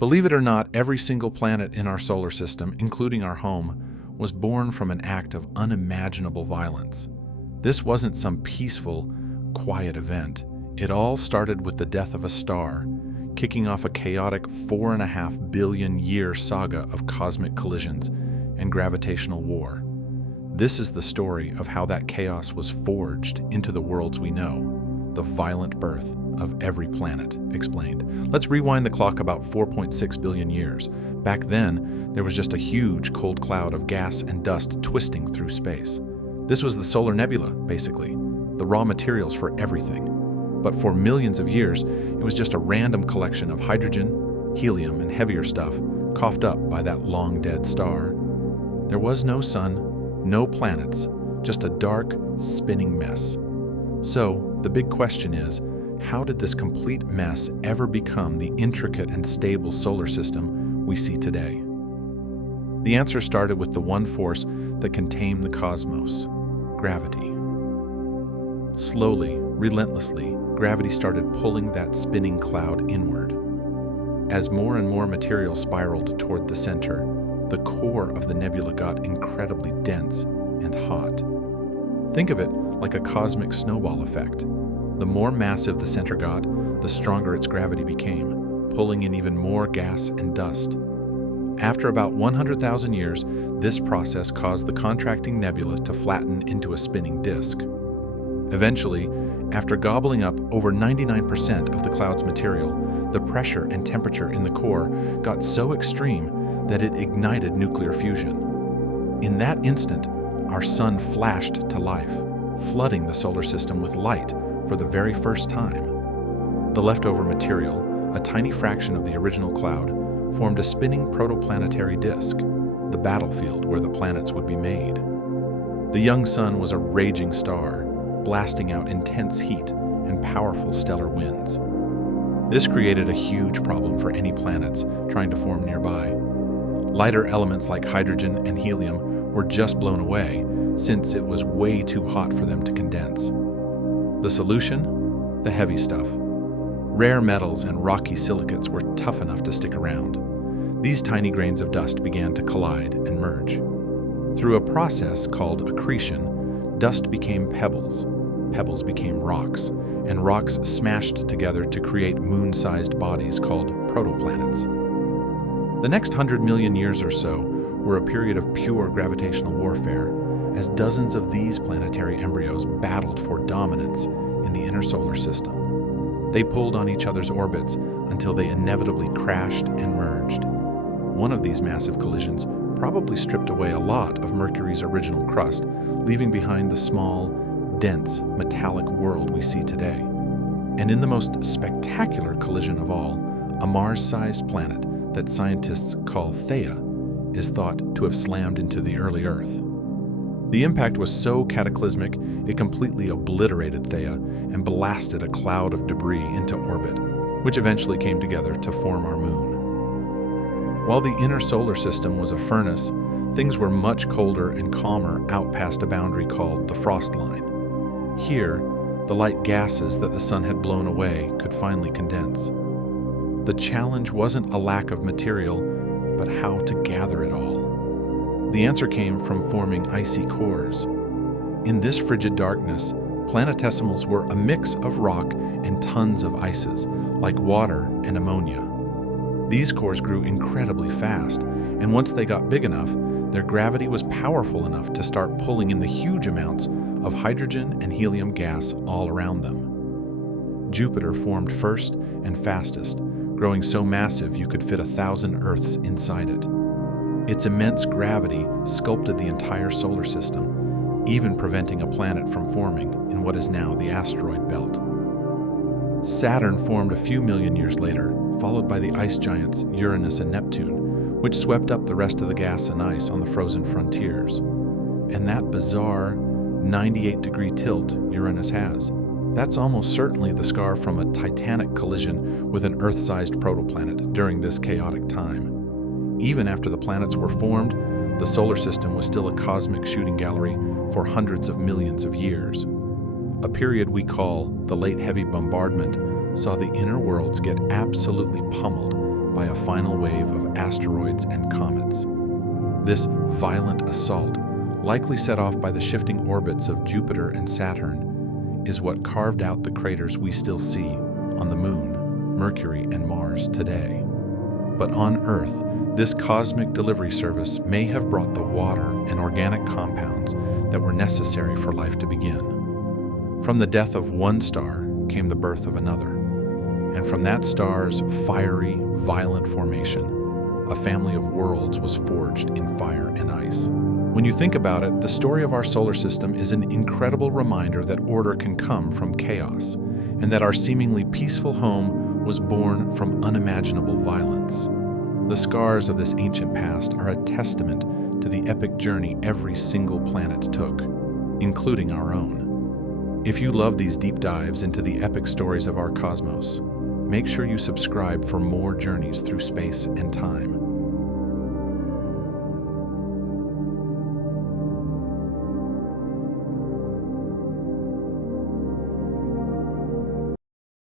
Believe it or not, every single planet in our solar system, including our home, was born from an act of unimaginable violence. This wasn't some peaceful, quiet event. It all started with the death of a star, kicking off a chaotic 4.5 billion year saga of cosmic collisions and gravitational war. This is the story of how that chaos was forged into the worlds we know, the violent birth of every planet, explained. Let's rewind the clock about 4.6 billion years. Back then, there was just a huge cold cloud of gas and dust twisting through space. This was the solar nebula, basically, the raw materials for everything. But for millions of years, it was just a random collection of hydrogen, helium, and heavier stuff coughed up by that long-dead star. There was no sun, no planets, just a dark, spinning mess. So, the big question is, how did this complete mess ever become the intricate and stable solar system we see today? The answer started with the one force that can tame the cosmos: gravity. Slowly, relentlessly, gravity started pulling that spinning cloud inward. As more and more material spiraled toward the center, the core of the nebula got incredibly dense and hot. Think of it like a cosmic snowball effect. The more massive the center got, the stronger its gravity became, pulling in even more gas and dust. After about 100,000 years, this process caused the contracting nebula to flatten into a spinning disk. Eventually, after gobbling up over 99% of the cloud's material, the pressure and temperature in the core got so extreme that it ignited nuclear fusion. In that instant, our sun flashed to life, flooding the solar system with light for the very first time. The leftover material, a tiny fraction of the original cloud, formed a spinning protoplanetary disk, the battlefield where the planets would be made. The young sun was a raging star, blasting out intense heat and powerful stellar winds. This created a huge problem for any planets trying to form nearby. Lighter elements like hydrogen and helium were just blown away, since it was way too hot for them to condense. The solution? The heavy stuff. Rare metals and rocky silicates were tough enough to stick around. These tiny grains of dust began to collide and merge. Through a process called accretion, dust became pebbles, pebbles became rocks, and rocks smashed together to create moon-sized bodies called protoplanets. The next 100 million years or so were a period of pure gravitational warfare, as dozens of these planetary embryos battled for dominance in the inner solar system. They pulled on each other's orbits until they inevitably crashed and merged. One of these massive collisions probably stripped away a lot of Mercury's original crust, leaving behind the small, dense, metallic world we see today. And in the most spectacular collision of all, a Mars-sized planet that scientists call Theia is thought to have slammed into the early Earth. The impact was so cataclysmic, it completely obliterated Theia and blasted a cloud of debris into orbit, which eventually came together to form our moon. While the inner solar system was a furnace, things were much colder and calmer out past a boundary called the frost line. Here, the light gases that the sun had blown away could finally condense. The challenge wasn't a lack of material, but how to gather it all. The answer came from forming icy cores. In this frigid darkness, planetesimals were a mix of rock and tons of ices, like water and ammonia. These cores grew incredibly fast, and once they got big enough, their gravity was powerful enough to start pulling in the huge amounts of hydrogen and helium gas all around them. Jupiter formed first and fastest, growing so massive you could fit 1,000 Earths inside it. Its immense gravity sculpted the entire solar system, even preventing a planet from forming in what is now the asteroid belt. Saturn formed a few million years later, followed by the ice giants Uranus and Neptune, which swept up the rest of the gas and ice on the frozen frontiers. And that bizarre 98-degree tilt Uranus has, that's almost certainly the scar from a titanic collision with an Earth-sized protoplanet during this chaotic time. Even after the planets were formed, the solar system was still a cosmic shooting gallery for hundreds of millions of years. A period we call the Late Heavy Bombardment saw the inner worlds get absolutely pummeled by a final wave of asteroids and comets. This violent assault, likely set off by the shifting orbits of Jupiter and Saturn, is what carved out the craters we still see on the Moon, Mercury, and Mars today. But on Earth, this cosmic delivery service may have brought the water and organic compounds that were necessary for life to begin. From the death of one star came the birth of another, and from that star's fiery, violent formation, a family of worlds was forged in fire and ice. When you think about it, the story of our solar system is an incredible reminder that order can come from chaos, and that our seemingly peaceful home was born from unimaginable violence. The scars of this ancient past are a testament to the epic journey every single planet took, including our own. If you love these deep dives into the epic stories of our cosmos, make sure you subscribe for more journeys through space and time.